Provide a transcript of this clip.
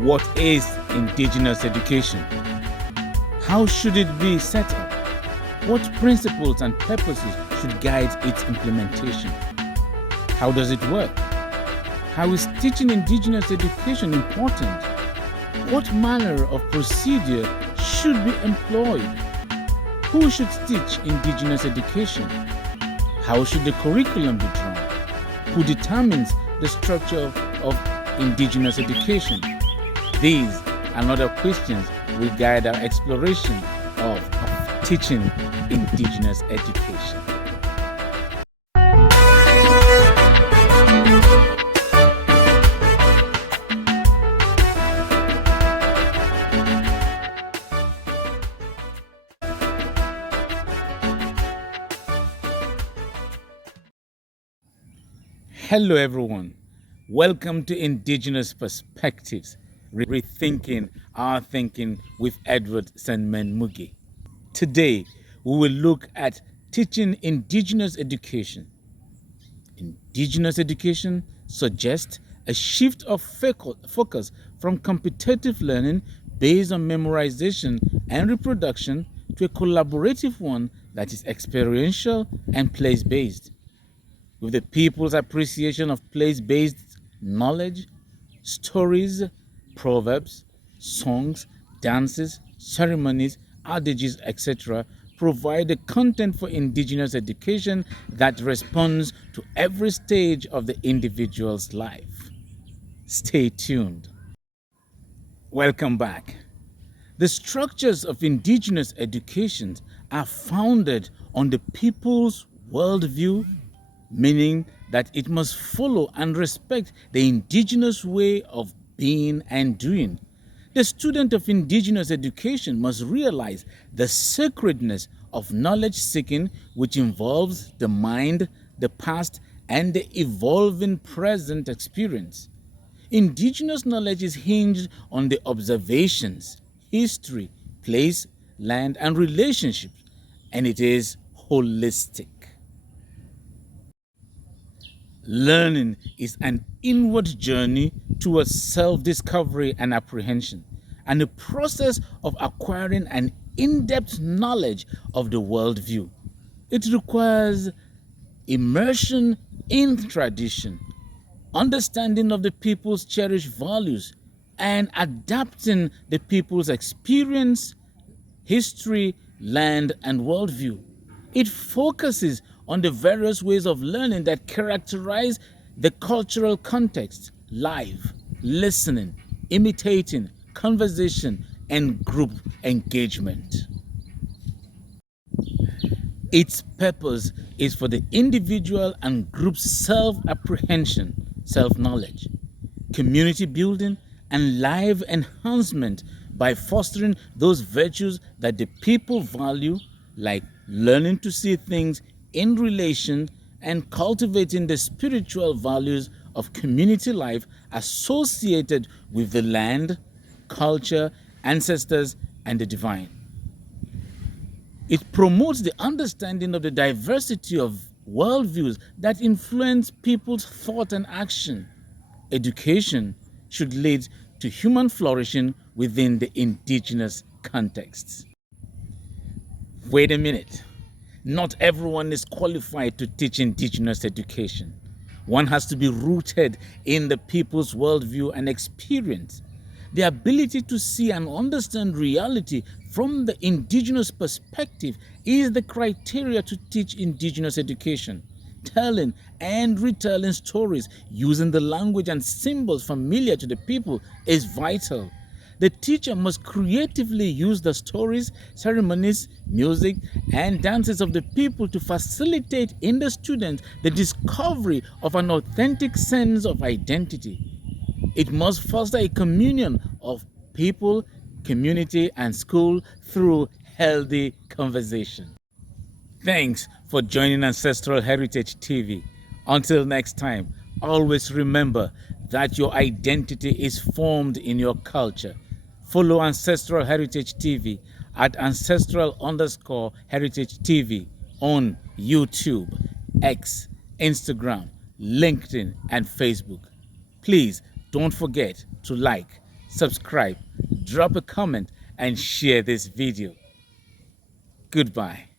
What is Indigenous education? How should it be set up? What principles and purposes should guide its implementation? How does it work? How is teaching Indigenous education important? What manner of procedure should be employed? Who should teach Indigenous education? How should the curriculum be drawn? Who determines the structure of Indigenous education? These and other questions will guide our exploration of teaching Indigenous education. Hello everyone, welcome to Indigenous Perspectives, Rethinking Our Thinking with Edward Sandman Mugi. Today, we will look at teaching Indigenous education. Indigenous education suggests a shift of focus from competitive learning based on memorization and reproduction to a collaborative one that is experiential and place-based. With the people's appreciation of place-based knowledge, stories, proverbs, songs, dances, ceremonies, adages, etc. provide the content for Indigenous education that responds to every stage of the individual's life. Stay tuned. Welcome back. The structures of Indigenous education are founded on the people's worldview, meaning that it must follow and respect the indigenous way of being and doing. The student of Indigenous education must realize the sacredness of knowledge seeking, which involves the mind, the past, and the evolving present experience. Indigenous knowledge is hinged on the observations, history, place, land, and relationships, and it is holistic. Learning is an inward journey towards self-discovery and apprehension, and a process of acquiring an in-depth knowledge of the worldview. It requires immersion in tradition, understanding of the people's cherished values, and adapting the people's experience, history, land, and worldview. It focuses on the various ways of learning that characterize the cultural context: live, listening, imitating, conversation, and group engagement. Its purpose is for the individual and group self-apprehension, self-knowledge, community building, and life enhancement by fostering those virtues that the people value, like learning to see things in relation and cultivating the spiritual values of community life associated with the land, culture, ancestors, and the divine. It promotes the understanding of the diversity of worldviews that influence people's thought and action. Education should lead to human flourishing within the indigenous contexts. Wait a minute. Not everyone is qualified to teach Indigenous education. One has to be rooted in the people's worldview and experience. The ability to see and understand reality from the Indigenous perspective is the criteria to teach Indigenous education. Telling and retelling stories using the language and symbols familiar to the people is vital. The teacher must creatively use the stories, ceremonies, music, and dances of the people to facilitate in the students the discovery of an authentic sense of identity. It must foster a communion of people, community, and school through healthy conversation. Thanks for joining Ancestral Heritage TV. Until next time, always remember that your identity is formed in your culture. Follow Ancestral Heritage TV at ancestral_heritage TV on YouTube, X, Instagram, LinkedIn, and Facebook. Please don't forget to like, subscribe, drop a comment, and share this video. Goodbye.